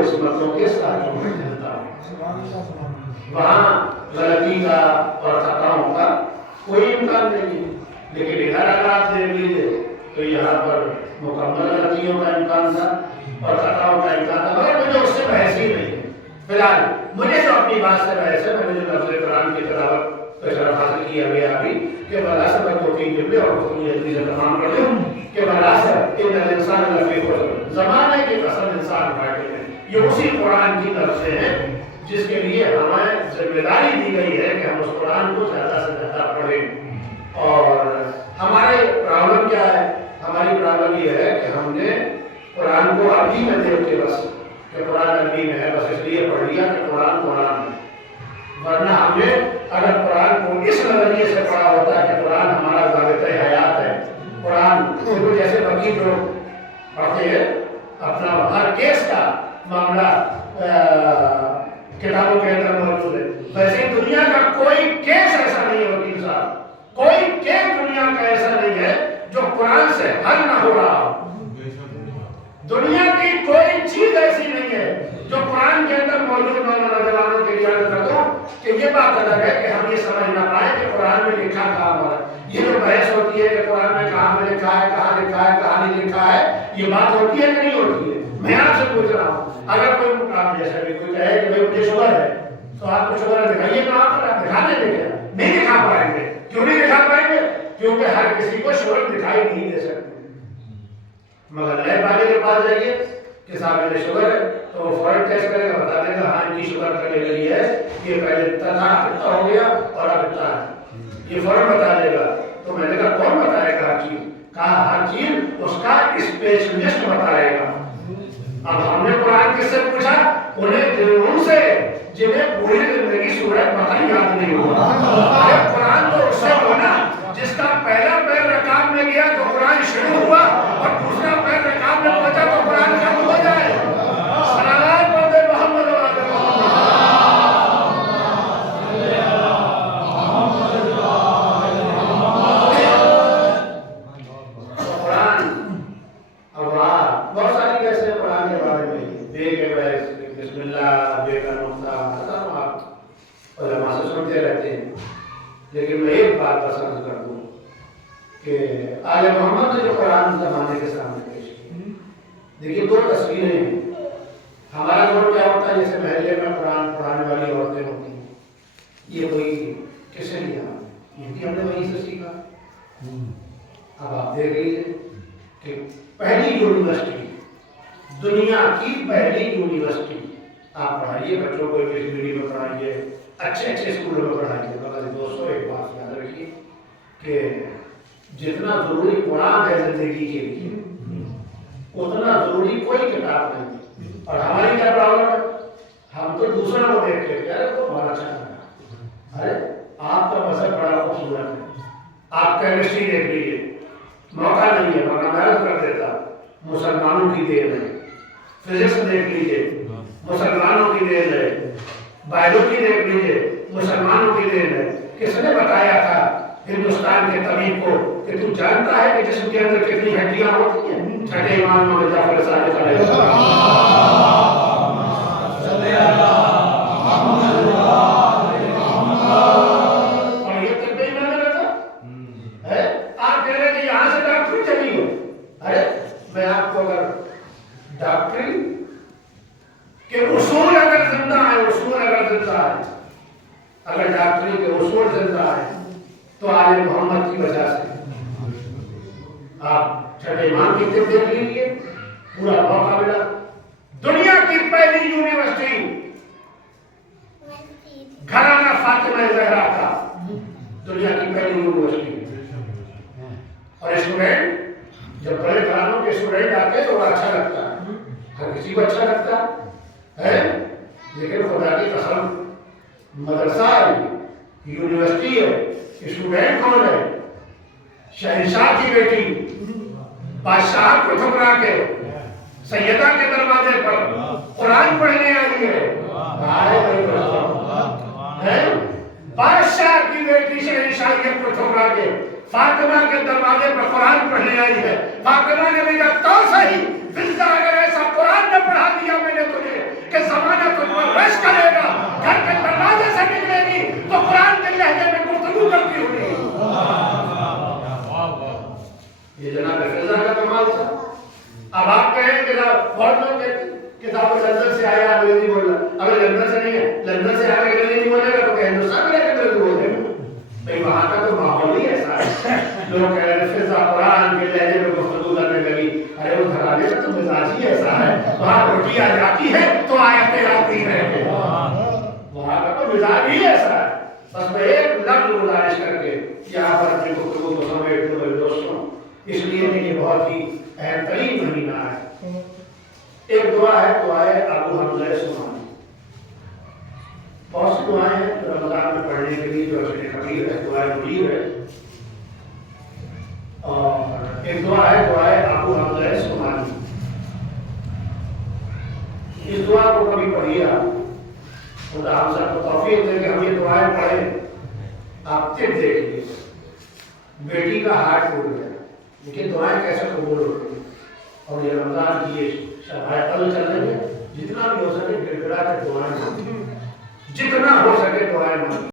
عصمتوں کے ساتھ میں چلتا ہوں، وہاں غلطی کا اور خطاؤں کا کوئی امکان نہیں ہے۔ لیکن ادھر اگر آپ دیکھ لیجیے تو یہاں پر مکمل غلطیوں کا امکان تھا اور خطاؤں کا امکان تھا، مگر مجھے اس سے بحث ہی نہیں ہے۔ فی الحال مجھے جو اپنی بات سے بحث ہے، میں نے جو لفظ قرآن کی تلاوت پہ شرف حاصل کیا گیا ابھی کہ بلا سے میں دو تین جملے اور جلدی سے تمام کر دوں کہ بلا سے ان الانسان لفی خسر، زمانے کی قسم انسان گھاٹے میں۔ یہ اسی قرآن کی طرف سے ہے جس کے لیے ہمیں ذمہ داری دی گئی ہے کہ ہم اس قرآن کو زیادہ سے زیادہ پڑھیں۔ اور ہمارے پرابلم کیا ہے؟ ہماری پرابلم یہ ہے کہ ہم نے قرآن کو عربی میں دیکھ کے بس کہ قرآن عربی میں ہے، بس اس لیے پڑھ لیا کہ قرآن قرآن ہے، ورنہ ہم نے اگر قرآن کو اس نظریے سے پڑھا ہوتا ہے کہ قرآن ہمارا ضابطۂ حیات ہے، قرآن کو جیسے وکیل لوگ پڑھتے ہیں اپنا ہر کیس کا معاملہ کتابوں کے اندر موجود ہے، ویسے دنیا کا کوئی کیس ایسا نہیں ہے وکیل صاحب، کوئی کیس دنیا کا ایسا نہیں ہے جو قرآن سے حل نہ ہو رہا ہو۔ دنیا کی کوئی چیز ایسی نہیں ہے جو قرآن کے اندر موجود نوجوانوں کے لیے عرض کر دوں کہ یہ بات الگ ہے کہ ہم یہ سمجھ نہ پائے کہ قرآن میں لکھا کہاں ہوا ہے۔ یہ جو بحث ہوتی ہے کہ قرآن میں کہاں میں لکھا ہے، کہاں لکھا ہے، کہاں نہیں لکھا ہے، یہ بات ہوتی ہے کہ نہیں ہوتی ہے؟ میں آپ سے پوچھ رہا ہوں، اگر کوئی آپ جیسا بھی کوئی کہے کہ بھائی مجھے شوگر ہے تو آپ کو شوگر دکھائیے کہاں پر، آپ دکھانے لے گیا نہیں دکھا پائیں گے۔ کیوں نہیں دکھا پائیں گے؟ کیونکہ ہر کسی کو شوگر دکھائی نہیں دے سکتے، مگر نئے والے کے پاس جائیے کہ صاحب میں شوگر ہے تو وہ فوراً ٹیسٹ کرے گا، بتا دے گا ہاں ان کی شوگر کا لیول ہے، یہ پہلے اتنا تھا اتنا ہو گیا اور اب اتنا ہے، یہ فوراً بتا دے گا۔ تو میں نے کہا کون بتائے گا ہر چیز؟ کہا ہر چیز اس کا اسپیشلسٹ بتائے گا۔ اب ہم نے قرآن کس سے پوچھا؟ ان سے جنہیں پوری زندگی سورہ بقرہ یاد نہیں ہوا۔ قرآن تو اس سے ہونا جس کا پہلا پیر رکعت میں گیا تو قرآن شروع ہوا اور دوسرا پیر رکعت میں پہنچا تو قرآن ختم ہو جائے۔ صلوات پڑھ دے محمد و آل قرآن۔ اب بہت ساری کیسے قرآن کے بارے میں بے کے بحث، بسم اللہ، بے کا نقطہ، آپ علماء سے سنتے رہتے ہیں، لیکن میں ایک بات پسند کر دوں کہ آل محمد نے جو قرآن زمانے کے سامنے پیش کی، دیکھیے دو تصویریں ہیں۔ ہمارا دور کیا ہوتا ہے؟ جیسے محلے میں قرآن پڑھانے والی عورتیں ہوتی ہیں، یہ کوئی کس نے لیا؟ یہ بھی ہم نے وہیں سے سیکھا۔ اب آپ دیکھ لیجیے کہ پہلی یونیورسٹی، دنیا کی پہلی یونیورسٹی، آپ پڑھائیے بچوں کو انگلش میڈیم میں پڑھائیے، اچھے اچھے اسکولوں میں پڑھائیے، مگر دوستوں ایک بات یاد رکھیے کہ جتنا ضروری قرآن ہے زندگی کے لیے اتنا ضروری کوئی کتاب نہیں۔ اور ہماری کیا پرابلم ہے؟ ہم تو دوسروں کو دیکھ کے ارے وہ بڑا اچھا ہے، ارے آپ کا مذہب بڑا خوبصورت ہے، آپ کیمسٹری دیکھ لیجیے، موقع نہیں ہے ورنہ میں عرض کر دیتا مسلمانوں کی دین ہے۔ فزکس دیکھ لیجیے، مسلمانوں کی دین ہے۔ بایولوجی دیکھ لیجیے، مسلمانوں کی دین ہے۔ کس نے بتایا تھا ہندوستان کے طبیب کو کہ تو جانتا ہے کہ جسم کے اندر کتنی ہڈیاں ہوتی ہیں؟ چھٹے امام محمد جعفر صادق علیہ السلام۔ اور یہ طب ایمان میں رہتا ہے۔ آپ کہہ رہے کہ یہاں سے ڈاکٹری چلی ہو، ارے میں آپ کو اگر ڈاکٹری کہ اصول اگر زندہ ہے، اصول اگر زندہ ہے، اگر ڈاکٹری کے اصول زندہ ہے تو آل محمد کی وجہ سے آپ چھٹے امام کی طب دیکھ لیجیے، پورا موقع ملا۔ دنیا کی پہلی یونیورسٹی گھرانہ فاطمہ زہرا کا، دنیا کی پہلی یونیورسٹی۔ اور اسٹوڈنٹ جب بڑے گھرانوں کے اسٹوڈنٹ آتے تو وہ اچھا لگتا ہے، ہر کسی کو اچھا لگتا ہے، لیکن خدا کی قسم مدرسہ ہے، یونیورسٹی ہے، اسٹوڈنٹ کون ہے؟ شہنشاہ کی بیٹی بادشاہ کو ٹھکرا کے سیدہ کے دروازے پر قرآن پڑھنے آئی ہے۔ بادشاہ کی بیٹی شہنشاہیت کو ٹھکرا کے فاطمہ کے دروازے پر قرآن پڑھنے آئی ہے۔ فاطمہ نے بھی کہا تو صحیح، فضا اگر ایسا قرآن نے پڑھا دیا میں نے تجھے بہت لوگ کہتے ہیں کتاب لندن سے آیا انگریزی بول رہا، اگر لندن سے نہیں ہے، لندن سے آیا انگریزی نہیں بولے گا تو کہ ہندوستان میں رہ کے انگریزی بول رہے ہیں بھائی، وہاں کا تو ماحول ہی ایسا ہے. لوگ کہہ رہے ہیں فضا قرآن کے لہجے میں گفتگو کرنے لگی. ارے وہ گھرانے کا تو مزاج ہی ایسا ہے، وہاں روٹی آ جاتی ہے تو آیتیں آتی ہیں، وہاں کا تو مزاج ہی ایسا ہے. بس میں ایک لفظ گزارش کر کے یہاں پر اپنی گفتگو کو سمیٹ لوں میرے دوستوں، اس لیے کہ یہ بہت ہی اہم ترین مہینہ ہے. ایک دعا ہے، دعائے ابو حمزہ سبحانی. بہت سی دعائیں ہیں جو رمضان میں پڑھنے کے لیے، جو اصل خبیر ہے، دعائے مدیر ہے. اور ایک دعا ہے دعائے ابو حمزہ سبحانی. اس دعا کو کبھی پڑھیے آپ، خدا ہم سب کو توفیق دے کہ ہم یہ دعائیں پڑھیں. آپ طب دیکھ لیجیے، بیٹی کا ہارٹ ٹوٹ گیا لیکن دعائیں کیسے قبول ہوتی ہیں. اور یہ رمضان کی یہ شب کل چل رہی ہے، جتنا بھی ہو سکے گڑ گڑا کے دعائیں، جتنا ہو سکے دعائیں.